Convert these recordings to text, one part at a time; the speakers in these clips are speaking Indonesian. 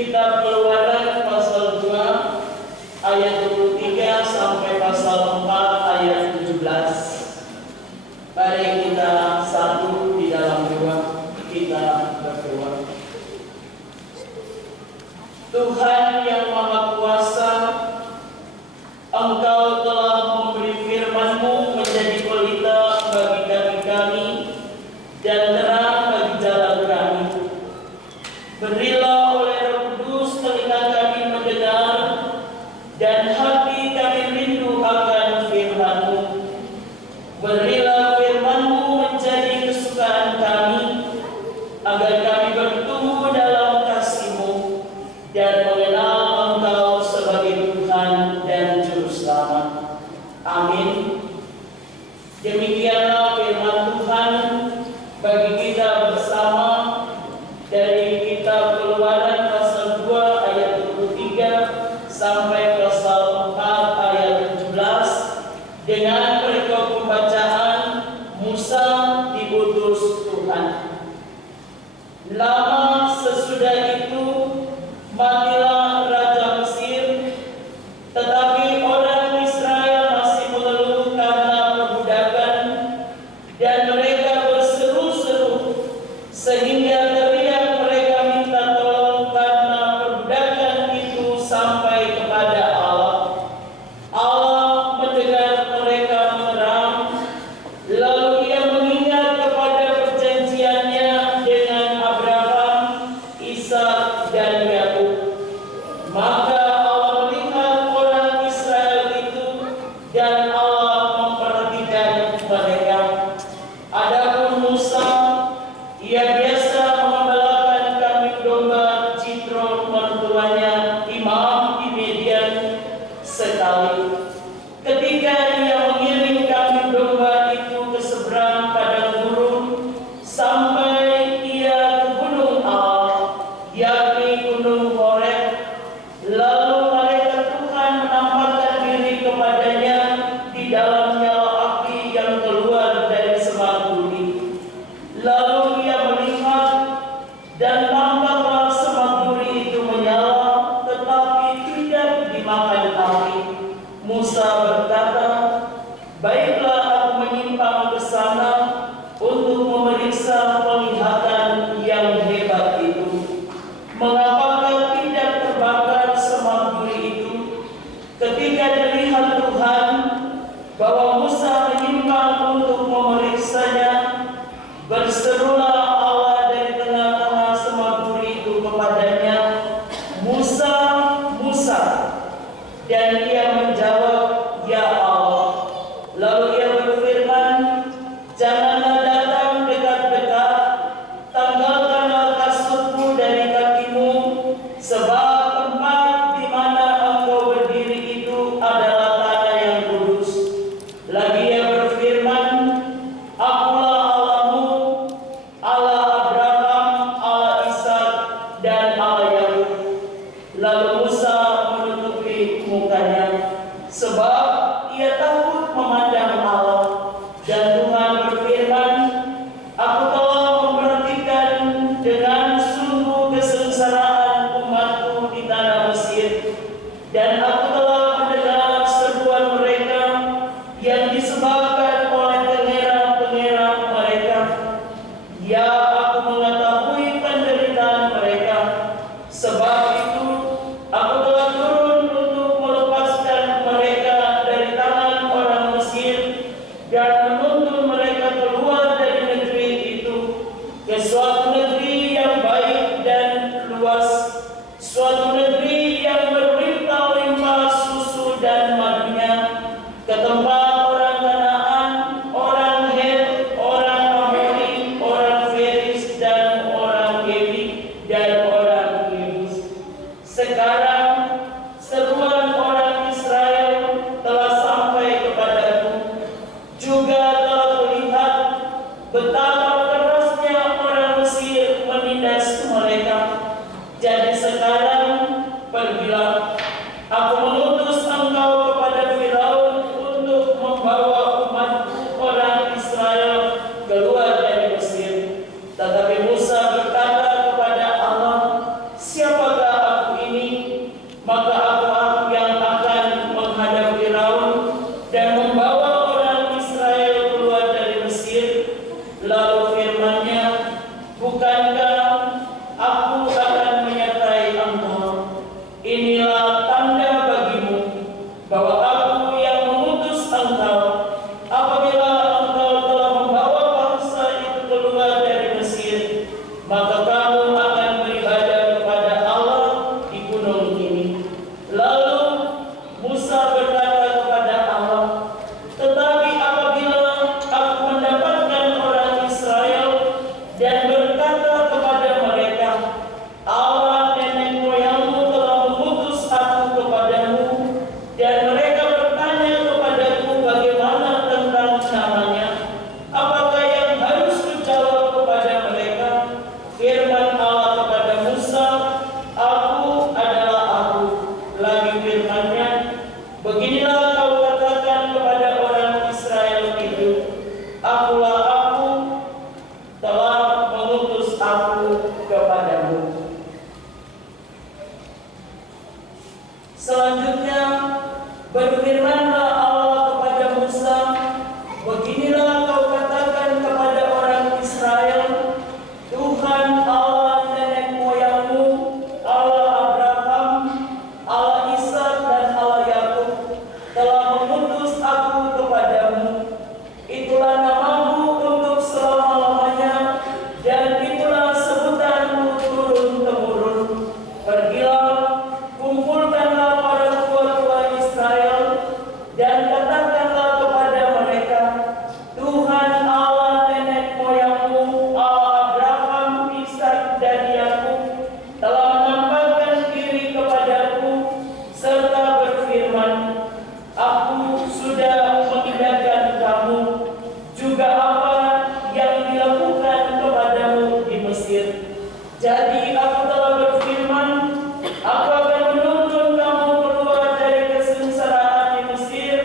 Kitab Keluaran pasal 2 ayat 23 sampai pasal 4 ayat 17. Mari kita satu di dalam doa, kita berdoa. Tuhan yang Maha Kuasa, Engkau telah memberi firman-Mu menjadi pelita bagi kaki kami dan terang bagi jalan kami. Berilah oleh Roh Kudus telinga kami mendengar dan hati kami rindu akan firman-Mu. Berilah firman-Mu menjadi kesukaan kami, agar kami bertumbuh dalam kasih-Mu dan mengenal Engkau sebagai Tuhan dan Juru Selamat. Amin. Demikianlah firman Tuhan bagi kita bersama dari Kitab Keluaran pasal 2 ayat 23 sampai pasal 4 ayat 17 dengan berikut pembacaan Musa diutus Tuhan. Lama sesudah itu matilah Raja Mesir, tetapi orang Israel masih mengeluh karena perbudakan dan mereka berseru-seru sehingga teriak mereka minta tolong karena perbudakan itu sampai kepada Allah. Allah mendengar mereka mengerang, lalu Ia mengingat kepada perjanjiannya dengan Abraham, Ishak dan Yakub. Maka Allah melihat orang Israel itu dan Allah memperhatikan mereka. Adapun Musa, ia biasa mengembalakan kambing domba Jitro mertuanya imam di Midian sekali. Ketika ia mengiring kambing domba itu ke seberang padang gurun sampai ia ke gunung Allah, yakni gunung Horeb, lalu malaikat Tuhan menampakkan diri kepadanya di dalam nyala api yang keluar dari semak duri. Lalu ia melihat dan tampaklah semak duri itu menyala, tetapi tidak dimakan api. Musa berkata, "Baiklah, aku menyimpang ke sana untuk memeriksa penglihatan yang hebat itu. Mengapakah tidak terbakar semak duri itu?" Ketika dilihat Tuhan bahwa Musa menyimpang untuk memeriksanya, berserulah Allah dari tengah-tengah semak duri itu kepadanya, "Musa, Musa." Dan ia menjawab, "Ya Allah." Lalu ia berfirman, "Janganlah datang dekat-dekat, tanggalkanlah kasutmu dari kakimu, sebab tempat di mana engkau berdiri itu adalah tanah yang kudus." Lagi ia berfirman, "Akulah Allahmu, Allah Abraham, Allah Ishak, dan Allah Yakub." Lalu Musa menutupi mukanya, sebab ia takut memandang Allah. Dan Tuhan berfirman, "Aku telah memperhatikan dengan sungguh kesengsaraan umatku di tanah Mesir, dan aku telah mendengar seruan mereka yang disebabkan oleh pengeram-pengeram mereka. Ya, aku mengetahui penderitaan mereka. Sebab itu aku telah turun untuk melepaskan mereka dari tangan orang Mesir dan menuntun mereka keluar dari negeri itu ke suatu negeri yang baik dan luas, suatu negeri yang berlimpah-limpah susu dan madunya, ke tempat orang Kanaan, orang Het, orang Amori, orang Feris, dan orang Hewi, dan orang Yebus. Sekarang seruan orang Israel telah sampai kepadaku. Juga telah kulihat betapa kerasnya orang Mesir menindas mereka. Jadi sekarang pergilah, aku mengutus engkau kepada Firaun untuk membawa umatku orang Israel keluar dari Mesir. Tetapi Musa berkata kepada Allah, "Siapakah inilah tanda bagimu bahwa aku yang mengutus engkau. Apabila engkau telah membawa bangsa itu keluar dari Mesir, maka kamu akan beribadah kepada Allah di gunung ini. Lalu Musa berkata kepada Allah, tetapi apabila aku mendapatkan orang Israel dan berkata kepada mereka, Allah nenek moyangmu telah mengutus aku kepadamu, dan mereka bertanya kepadaku bagaimana tentang namanya, apakah yang harus kujawab kepada mereka? Firman Allah kepada Musa, aku adalah aku. Lagi firman-Nya, beginilah kau katakan kepada orang Israel itu, akulah aku, telah mengutus aku kepadamu. Selanjutnya berfirmanlah Allah kepada Musa, beginilah kau katakan kepada orang Israel, Tuhan Allah nenek moyangmu, Allah Abraham, Allah Ishak dan Allah Yakub telah mengutus aku kepadamu. Itulah namamu untuk selama-lamanya, dan itulah sebutanmu turun-temurun. Pergilah, kumpulkanlah para tua-tua Israel, dan katakanlah kepada mereka, Tuhan Allah nenek moyangmu, Allah Abraham, Ishak dan Yakub telah menampakkan diri kepadaku serta berfirman, aku sudah mengindahkan kamu juga apa yang dilakukan kepadamu di Mesir. Jadi aku telah berfirman, aku akan menuntun kamu keluar dari kesengsaraan di Mesir,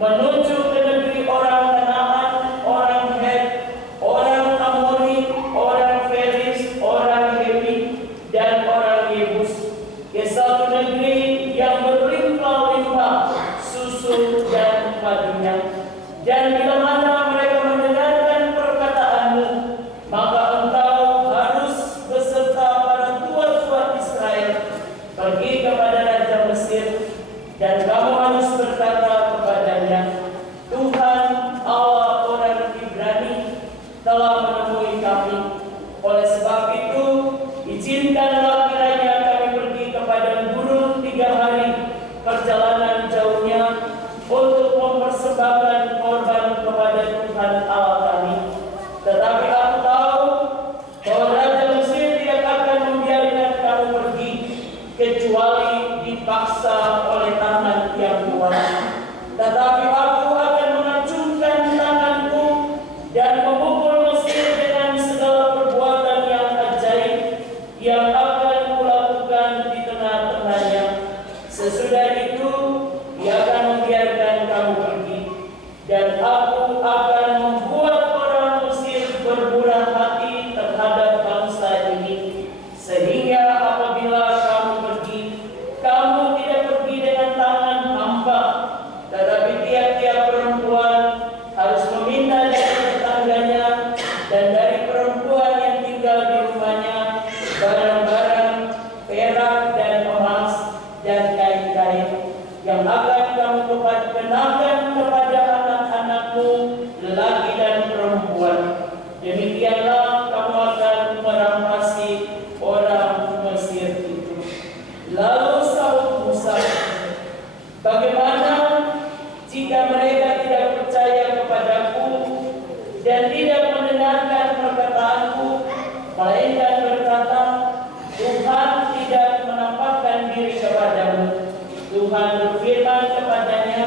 menuju ke negeri orang Kanaan, orang Het, orang Amori, orang Feris, orang Hewi, dan orang Yebus, ke satu negeri yang berlimpah-limpah susu dan madunya. Dan bila mana mereka mendengarkan perkataanmu, maka engkau harus beserta para tua-tua Israel pergi kepada Raja Mesir, dan kamu harus berkata kepadanya, Tuhan Allah orang Ibrani telah menemui kami. Oleh sebab itu, izinkanlah kiranya kami pergi ke padang gurun 3 hari perjalanan jauhnya untuk mempersembahkan korban kepada Tuhan Allah kami. Tetapi aku tahu bahwa Raja Mesir tidak akan membiarkan kamu pergi, kecuali dipaksa oleh tangan yang kuat. Tetapi aku akan mengacungkan tanganku dan memukul Mesir dengan segala perbuatan yang ajaib yang akan kulakukan di tengah-tengahnya. Sesudah itu, Dia akan membiarkan kamu pergi, dan aku akan membuat orang Mesir bermurah hati terhadap bangsa ini, sehingga apabila kamu pergi, kamu tidak pergi dengan tangan hampa, tetapi tiap-tiap perempuan harus meminta dari tetangganya dan dari perempuan yang tinggal di rumahnya barang-barang perak dan emas dan kain-kain yang akan kamu kenakan kepada anak-anakmu lelaki dan perempuan. Demikianlah kamu akan merampasi orang Mesir itu. Lalu sahut Musa, bagaimana jika mereka tidak percaya kepadaku dan tidak mendengarkan perkataanku, melainkan berkata, Tuhan tidak menampakkan diri kepadamu. Tuhan berfirman kepadanya,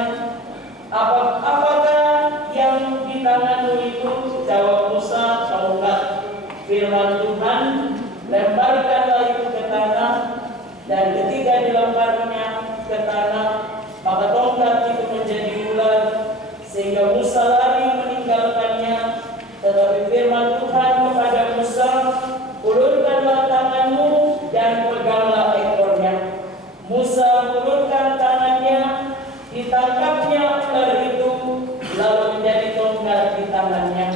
apakah yang di tanganmu itu? Jawab Musa, tongkat. Firman Tuhan, lemparkanlah itu ke tanah. Dan ketika dilemparnya ke tanah, maka tongkat itu menjadi ular, sehingga Musa lari meninggalkannya. Tetapi firman Tuhan kepada Musa, ulurkanlah tanganmu dan peganglah ekornya. Musa ulurkan tangannya, ditangkapnya ular itu, lalu menjadi tongkat di tangannya,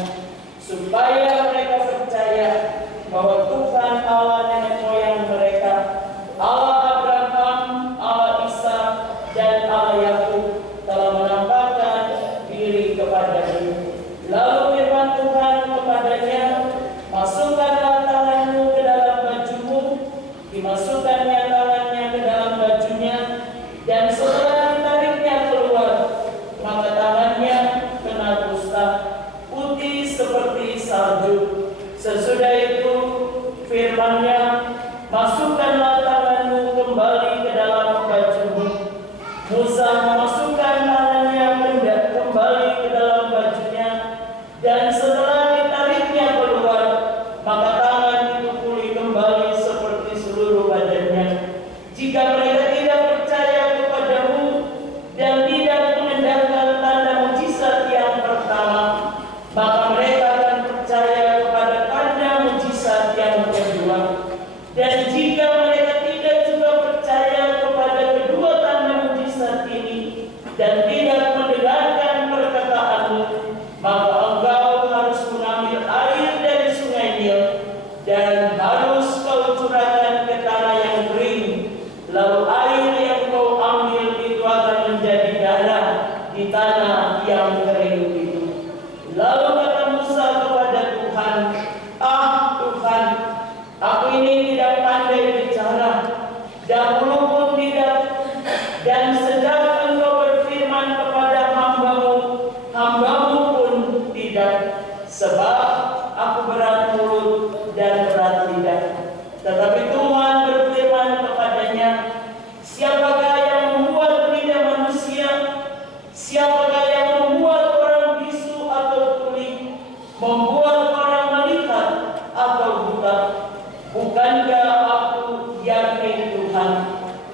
supaya mereka percaya bahwa Tuhan Allah nenek moyang mereka, Allah Abraham, bajumu. Musa memasukkan tangannya kembali ke dalam bajunya, dan setelah ditariknya keluar, maka tangan itu pulih kembali seperti seluruh badannya. Jika mereka tidak percaya kepadamu dan tidak mengindahkan tanda mujizat yang pertama, maka mereka akan percaya kepada tanda mujizat yang kedua. Dan jika mereka tidak juga percaya kepada kedua tanda mujizat ini dan tidak mendengarkan perkataanmu, maka engkau harus mengambil air dari sungai Nil dan harus kau curahkan ke tanah yang kering. Lalu air yang kau ambil itu akan menjadi darah di tanah yang kering itu. Lalu kata Musa kepada Tuhan, "Ah Tuhan, aku ini tidak pandai bicara, dahulu pun tidak, dan sejak engkau berfirman kepada hambamu pun tidak, sebab aku berat mulut dan berat lidah." Tetapi Tuhan berfirman kepadanya, "Siapakah yang membuat lidah manusia? Siapakah yang membuat orang bisu atau tuli, membuat orang melihat atau buta? Bukankah aku yakni Tuhan?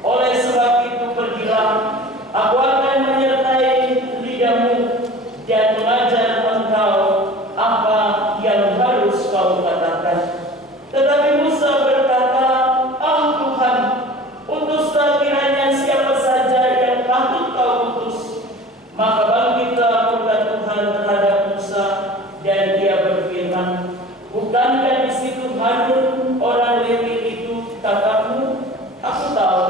Oleh sebab itu pergilah, aku akan menyertai lidahmu dan mengajar engkau apa yang harus kau katakan." Tetapi Musa berkata, "Ah Tuhan, utuslah kiranya siapa saja yang patut kau utus." Maka bangkitlah murka Tuhan terhadap Musa, dan dia berfirman, "Bukankah di situ Harun orang Lewi itu kakakmu? Aku tahu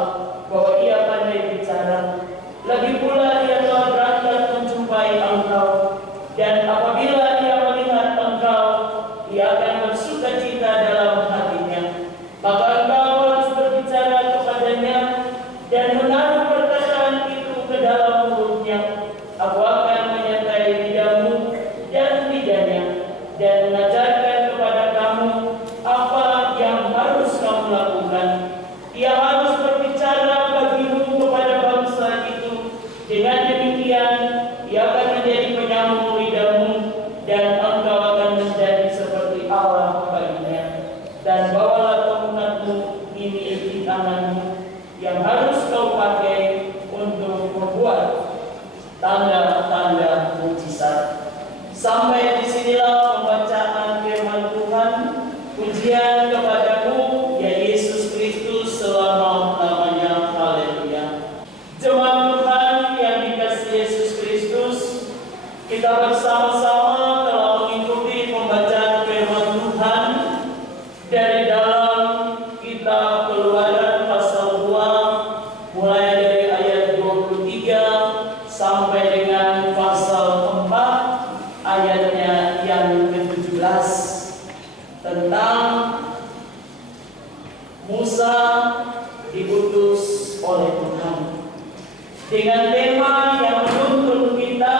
bahwa ia pandai bicara. Lagi pula ia telah berangkat menjumpai engkau, dan apabila ia melihat engkau, ia akan bersukacita dalam hatinya. Maka engkau harus berbicara kepadanya dan menaruh perkataan itu ke dalam mulutnya. Aku akan menyertai lidahmu dan lidahnya, dan mengajarkan kepada kamu apa yang harus kamu lakukan. Ia harus berbicara bagimu kepada bangsa itu. Dengan demikian, ia akan menjadi penyambung lidahmu, dan engkau akan menjadi seperti Allah baginya. Dan bawalah tongkatmu ini di tanganmu, yang harus kau pakai untuk membuat tanda-tanda mujizat." Sampai disinilah pembacaan firman Tuhan. Pujian kepadamu, ya Yesus Kristus, selama-lamanya. Haleluya. Jemaat Tuhan yang dikasihi Yesus Kristus, kita bersama-sama telah mengikuti pembacaan firman Tuhan dari dalam kitab Keluaran pasal 2, mulai dari ayat 23 sampai dengan pasal 4 ayatnya yang ke-17, tentang Musa diutus oleh Tuhan, dengan tema yang menuntun kita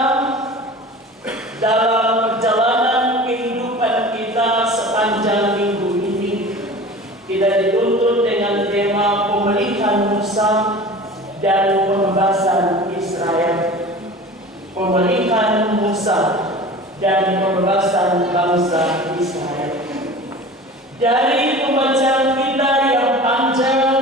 dalam perjalanan kehidupan kita sepanjang minggu ini. Kita dituntun dengan tema pemulihan Musa dan pembebasan Israel. Pemulihan Musa dan pembebasan bangsa Israel. Dari pembacaan kita yang panjang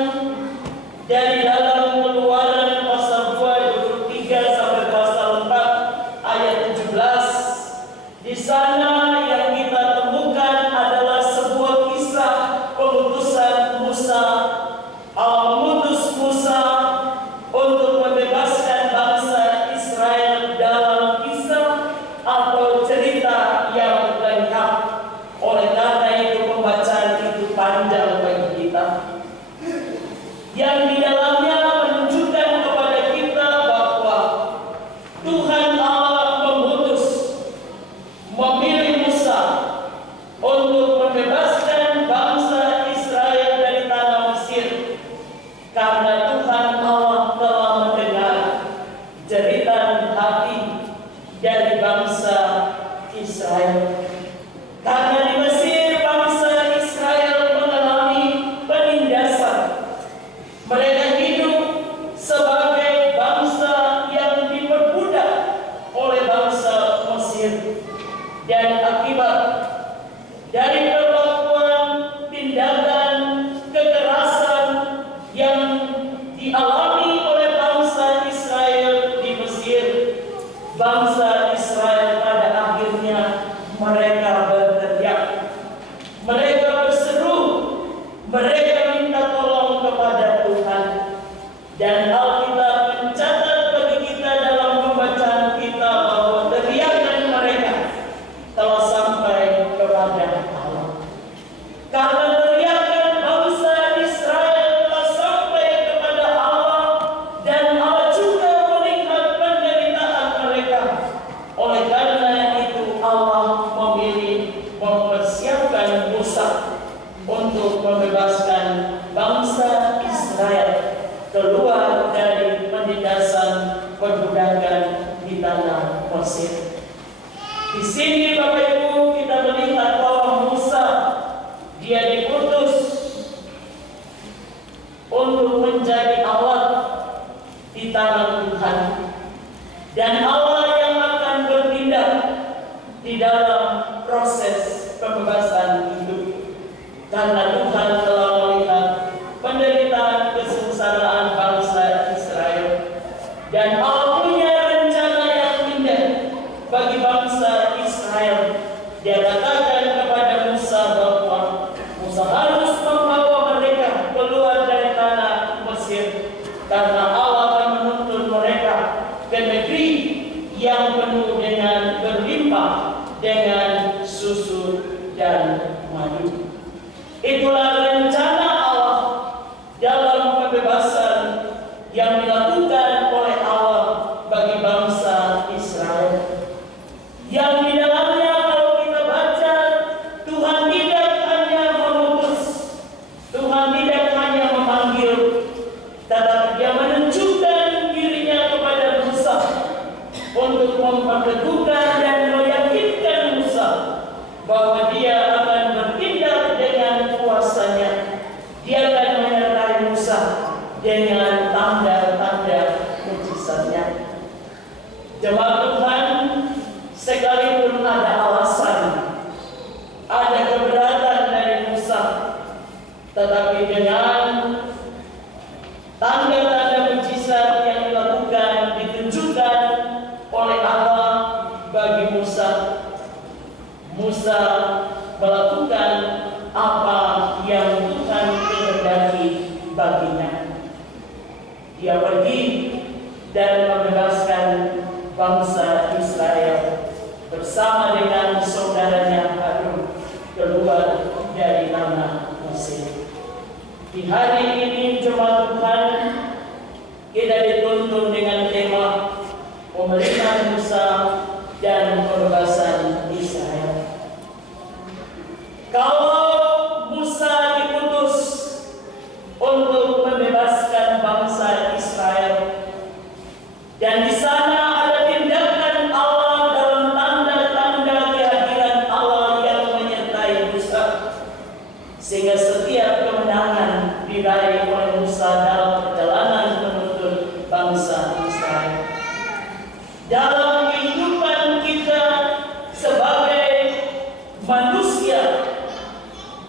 dari dalam Keluaran pasal 2 23 sampai pasal 4 ayat 17, di sana yang kita temukan adalah sebuah kisah pengutusan Musa. Allah mengutus Musa untuk membebaskan bangsa Israel dalam kisah atau cerita yang lengkap. Oleh karena itu pembacaan itu panjang bagi dialami oleh bangsa Israel di Mesir. Bangsa Israel pada akhirnya mereka berteriak, mereka berseru, mereka minta tolong kepada Tuhan. Dan Alkitab mencatat bagi kita dalam pembacaan kita bahwa teriakan mereka telah sampai kepada Allah. Karena teriakan bangsa Israel telah sampai kepada Allah, dan Allah juga melihat penderitaan mereka. Oleh karena itu Allah memilih mempersiapkan Musa untuk membebaskan bangsa Israel keluar dari penindasan perbudakan di tanah Mesir. Di sini Bapak Ibu kita melihat bahwa Musa dia diutus untuk menjadi alat di tangan Tuhan, dan Allah yang akan bertindak di dalam proses pembebasan itu. Karena Tuhan telah melihat penderitaan kesengsaraan bangsa Israel, dan Allah punya rencana yang indah bagi bangsa Israel. Dia katakan kepada Musa bahwa Musa harus membawa mereka keluar dari tanah Mesir, karena Allah akan menuntun mereka ke negeri yang penuh dengan berlimpah dengan susu dan madu. Itulah rencana Allah dalam pembebasan yang dilakukan oleh Allah bagi bangsa Israel, yang di dalamnya kalau kita baca, Tuhan tidak hanya memutus, Tuhan tidak hanya memanggil, tetapi Dia menunjukkan dirinya kepada Musa untuk memperteguhkan dan meyakinkan Musa bahwa Dia akan bertindak dengan kuasanya. Dia akan menyertai Musa dengan tanda-tanda mujizatnya. Jemaat Tuhan, sekalipun ada alasan, ada keberatan dari Musa, tetapi dengan tanda-tanda mujizat yang dilakukan ditunjukkan oleh Allah bagi Musa, Musa melakukan apa yang Tuhan kehendaki baginya. Dia pergi dan membebaskan bangsa Israel bersama dengan saudaranya Harun keluar dari tanah Mesir. Di hari ini jemaat Tuhan, kita dituntun dengan tema pemerintahan Musa dan pembebasan Israel. Kalau Musa diutus untuk membebaskan bangsa Israel, dan di sana ada tindakan Allah dalam tanda-tanda kehadiran Allah yang menyertai Musa, sehingga setiap kemenangan diraih oleh Musa dalam perjalanan menuntun bangsa Israel. Dalam kehidupan kita sebagai manusia,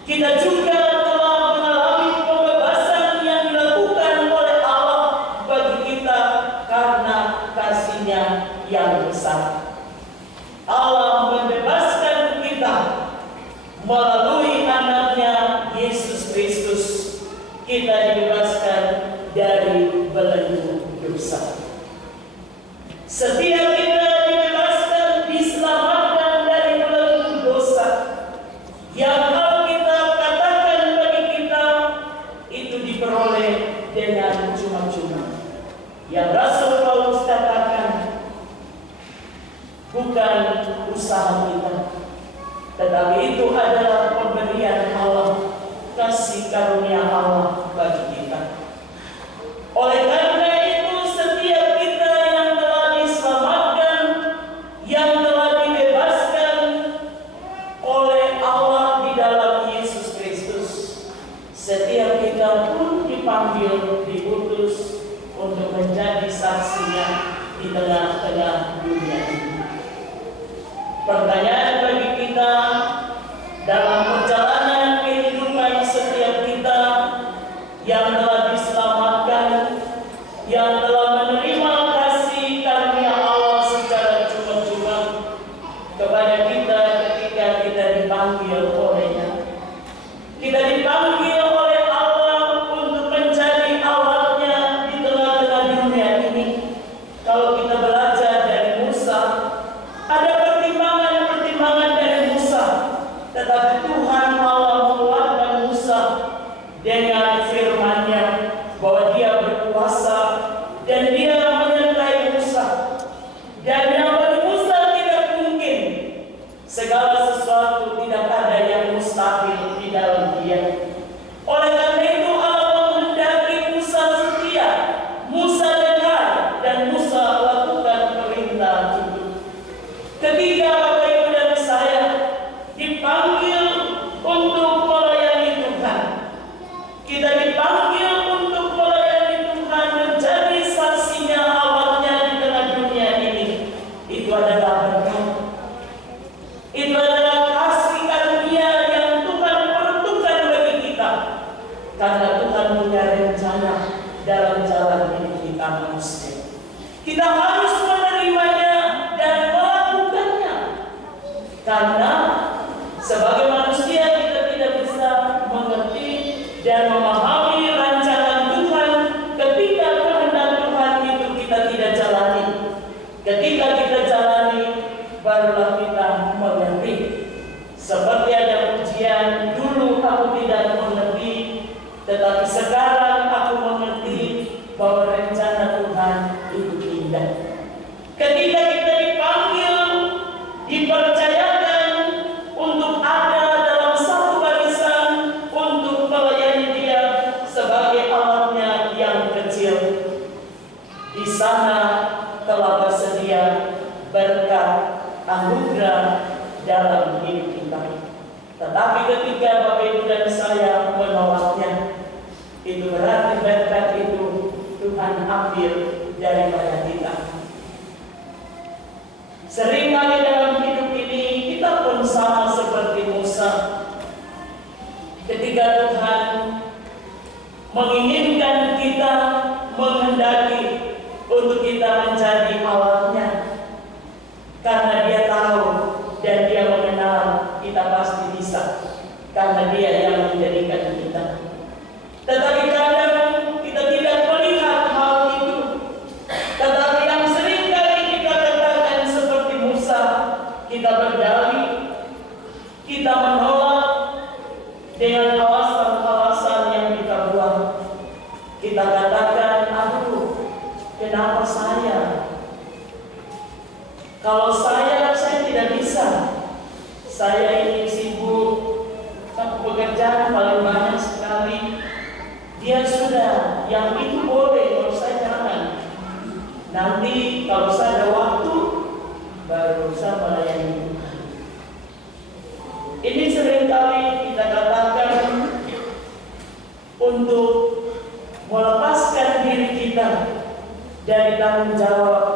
kita juga telah mengalami pembebasan yang dilakukan oleh Allah bagi kita karena kasih-Nya yang besar. Allah membebaskan kita melalui anaknya Yesus Kristus. Kita dibebaskan dari belenggu dosa. Setiap kita dibebaskan, diselamatkan dari belenggu dosa. Yang kalau kita katakan bagi kita itu diperoleh dengan cuma-cuma. Yang Rasul Paulus katakan bukan usaha kita, tetapi itu adalah pemberian Allah, kasih karunia Allah bagi kita. Oleh karena itu, setiap kita yang telah diselamatkan, yang telah dibebaskan oleh Allah di dalam Yesus Kristus, setiap kita pun dipanggil, diutus untuk menjadi saksinya di tengah-tengah dunia ini. Pertanyaan bagi kita dalam perjalanan kehidupan setiap kita yang telah diselamatkan, yang telah menerima kasih karunia Allah secara cuma-cuma kepada kita ketika kita dipanggil olehnya. Kita dipanggil oleh Allah untuk menjadi awalnya di tengah-tengah dunia ini. Kalau kita belajar dari Musa, ada pertimbangan dari Musa, tetapi Tuhan Allah menguatkan Musa dengan firman-Nya bahwa Dia berkuasa dan Dia menyertai Musa. Dan yang bagi Musa tidak mungkin, segala sesuatu tidak ada yang mustahil di dalam Dia. Oleh karena itu Allah menghendaki Musa setia, Musa dengar, dan Musa lakukan perintah itu. Ketika Bapak Ibu dan saya dipanggil untuk melayani Tuhan, kita dipanggil untuk melayani Tuhan, menjadi saksinya awalnya di tengah dunia ini. Itu adalah berkat. Itu adalah kasih karunia yang Tuhan peruntukkan bagi kita. Karena Tuhan punya rencana dalam jalan hidup kita manusia. Kita harus menerimanya dan melakukannya. Karena sebagai manusia kita tidak bisa mengerti dan memahami rancangan Tuhan ketika kehendak Tuhan itu kita tidak jalani. Ketika kita jalani, barulah kita mengerti. Seperti ada ujian, dulu aku tidak mengerti, tetapi sekarang aku mengerti bahwa rencana Tuhan itu indah. Ketika kita dipanggil, dipercayakan untuk ada dalam satu barisan untuk melayani Dia sebagai alatnya yang kecil, di sana telah bersedia berkat anugerah dalam hidup kita. Tetapi ketika Bapak Ibu dan saya menolaknya, itu berarti berkat itu Tuhan ambil daripada kita. Seringkali dalam hidup ini kita pun sama seperti Musa. Ketika Tuhan menginginkan kita, menghendaki untuk kita menjadi awalnya, karena Dia tahu dan Dia mengenal kita pasti bisa, karena Dia yang menjadikan kita. Tetapi kadang kita tidak melihat hal itu. Tetapi yang sering kali kita katakan seperti Musa, kita berdalih, kita menolak dengan alasan-alasan yang kita buat. Kita katakan, aduh, kenapa saya? Kalau saya tidak bisa. Saya ini sibuk, pekerjaan paling banyak sekali. Dia sudah, yang itu boleh, kalau saya jangan. Nanti kalau saya ada waktu, baru saya melayani Tuhan. Ini seringkali kita katakan untuk melepaskan diri kita dari tanggung jawab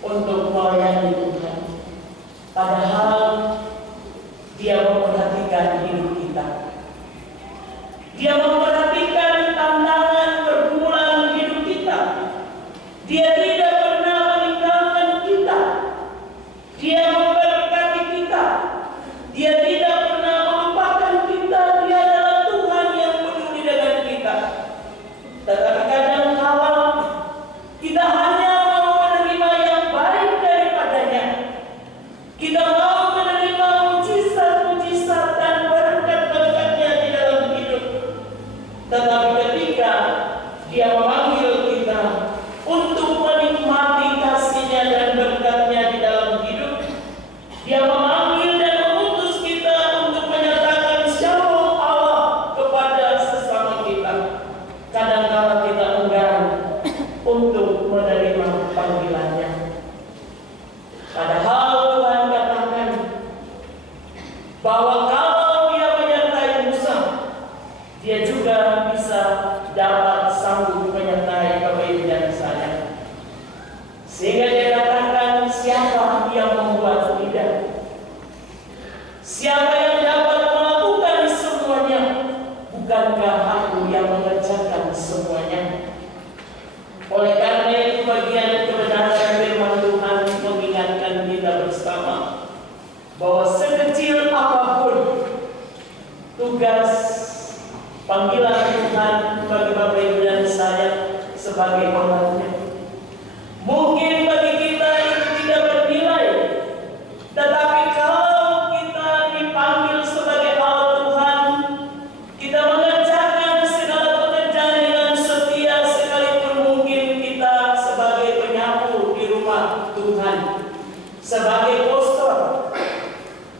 untuk melayani Tuhan. Padahal Dia memperhatikan hidup kita. Dia memperhatikan tantangan pergumulan hidup kita. Dia tidak pernah meninggalkan kita. Dia memberkati kita. Dia tidak pernah melupakan kita. Dia adalah Tuhan yang peduli dengan kita. Tetapi kadang kala kita hanya mau menerima yang baik daripadanya. Kita mau menerima mujizat-mujizat dan berkat-berkatnya di dalam hidup. Tetapi ketika Dia memanggil kita untuk menikmati kasih-Nya dan berkat-Nya di dalam hidup, Dia memanggil dan mengutus kita untuk menyatakan shalom Allah kepada sesama kita. Kadang-kala kita enggan untuk menerima panggilan-Nya. Padahal Tuhan katakan bahwa kalau Dia menyertai Musa, Dia juga bisa dapat sanggup menyertai Bapak Ibu dan saya. Sehingga Dia katakan, siapa yang membuat lidah? Siapa yang dapat melakukan semuanya? Bukankah aku yang mengerjakan semuanya? sebagai orangnya. Mungkin bagi kita itu tidak bernilai, tetapi kalau kita dipanggil sebagai alat Tuhan, kita mengerjakan segala pekerjaan dengan setia, sekalipun mungkin kita sebagai penyapu di rumah Tuhan, sebagai pastor.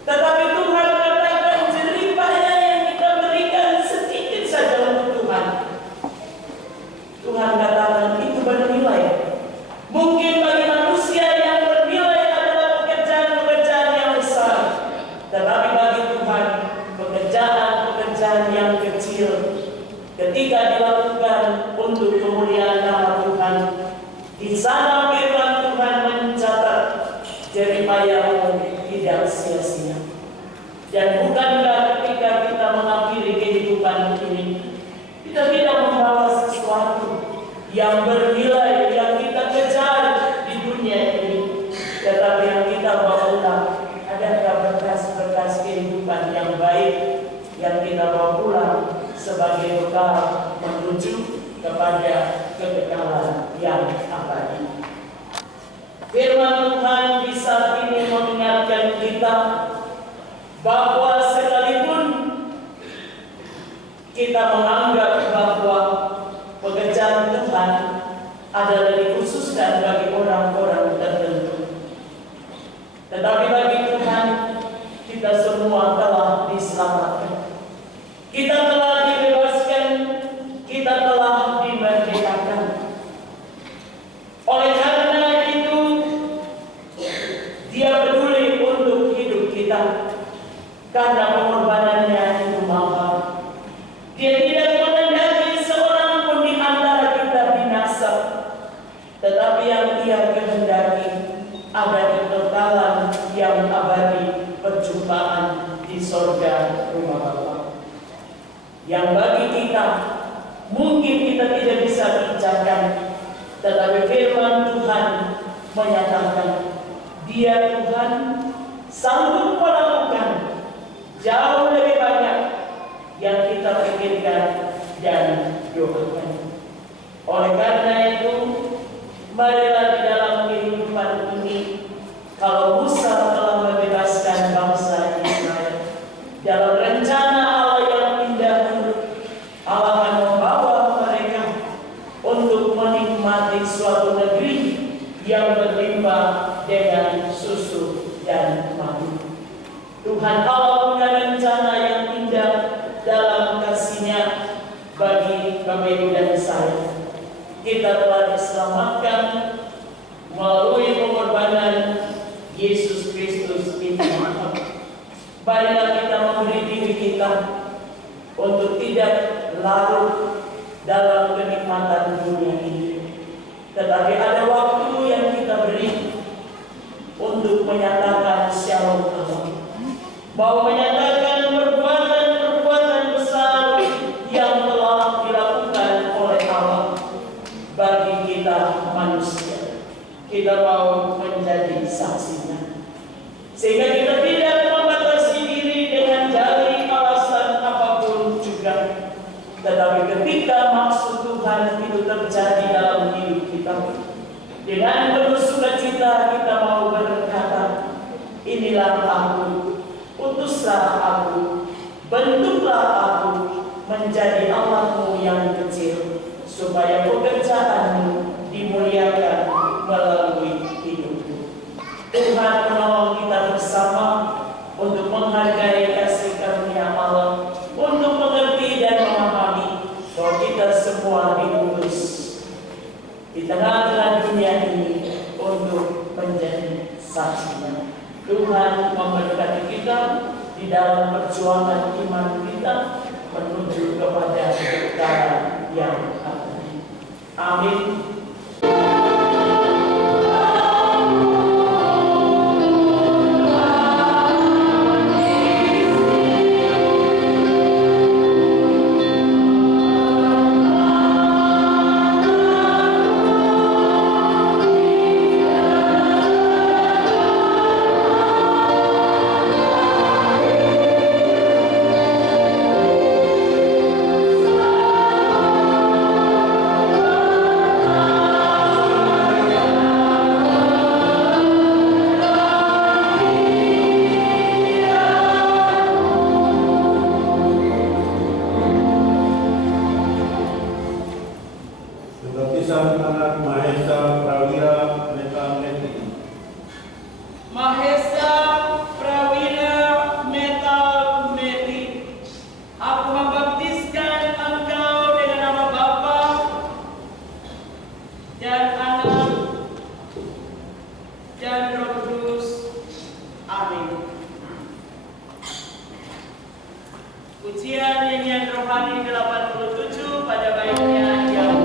Tetapi Tuhan katakan jerih payah yang kita berikan sedikit saja untuk Tuhan. Tuhan katakan itu bernilai. Mungkin bagi manusia yang bernilai adalah pekerjaan-pekerjaan yang besar, tetapi bagi Tuhan pekerjaan-pekerjaan yang kecil ketika dilakukan untuk kemuliaan nama Tuhan, di sana firman Tuhan mencatat jerih payahmu tidak sia-sia. Dan bukankah ketika kita mengakhiri kehidupan ini, kita tidak membawa sesuatu yang bernilai yang kita kejar di dunia ini, tetapi yang kita bawa adakah berkas-berkas kehidupan yang baik yang kita bawa pulang sebagai bekal menuju kepada kekekalan yang abadi. Firman Tuhan di saat ini mengingatkan kita bahwa sekalipun kita menganggap bahwa pekerjaan Tuhan adalah dikhususkan bagi orang-orang tertentu, tetapi bagi Tuhan kita semua telah diselamatkan, kita telah dibebaskan, kita telah dimerdekakan. Oleh karena itu Dia peduli untuk hidup kita, karena pengorbanannya itu mahal. Dia tidak mengendaki seorang pun di antara kita binasa, tetapi yang Dia kehendaki ada kekekalan yang abadi, perjumpaan di sorga rumah Bapa. Yang bagi kita mungkin kita tidak bisa kerjakan, tetapi firman Tuhan menyatakan Dia Tuhan sanggup melakukan jauh lebih banyak yang kita pikirkan dan doakan. Oleh karena itu, marilah di dalam kehidupan ini, kalau Musa telah membebaskan bangsa Israel dalam rencana Allah yang indah, Allah akan membawa mereka untuk menikmati suatu negeri yang berlimpah dengan susu dan madu. Tuhan Allah punya rencana yang indah dalam kasih-Nya bagi Bapak Ibu dan saya. Kita telah diselamatkan melalui pengorbanan Yesus Kristus itu. Marilah kita memberi diri kita untuk tidak larut dalam kenikmatan dunia ini, tetapi ada waktu yang kita beri untuk menyatakan shalom Allah, mau menyatakan perbuatan-perbuatan besar yang telah dilakukan oleh Allah bagi kita manusia. Kita mau menjadi saksinya, sehingga kita tidak membatasi diri dengan dalih alasan apapun juga, tetapi ketika maksud Tuhan itu terjadi dalam hidup kita, dengan penuh sukacita kita mau berkata, inilah aku, utuslah aku, bentuklah aku menjadi Allahmu yang kecil, supaya pekerjaanmu dimuliakan melalui hidupku. Tuhan menolong kita bersama untuk menghargai kasih karunia Allah, untuk mengerti dan memahami bahwa kita semua diutus di tengah-tengah dunia ini untuk menjadi saksinya. Tuhan memberkati kita di dalam perjuangan iman kita menuju kepada kekekalan yang abadi. Amin. Kebaptisan anak Mahesa Prawira Meta Meti. Mahesa Prawira Meta Meti, aku membaptiskan engkau dengan nama Bapa dan Anak dan Roh Kudus. Amin. Pujian nyanyian rohani 87 pada baitnya yang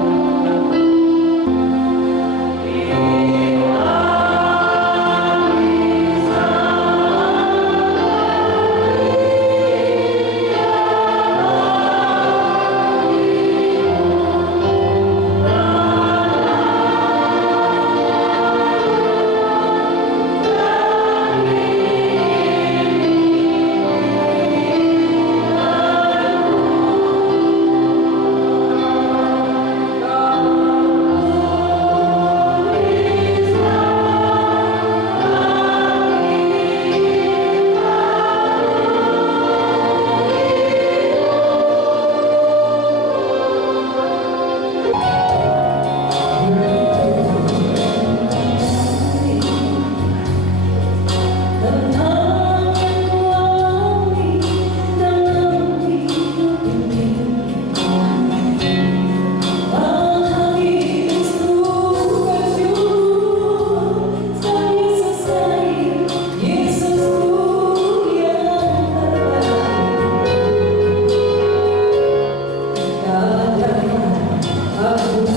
Aku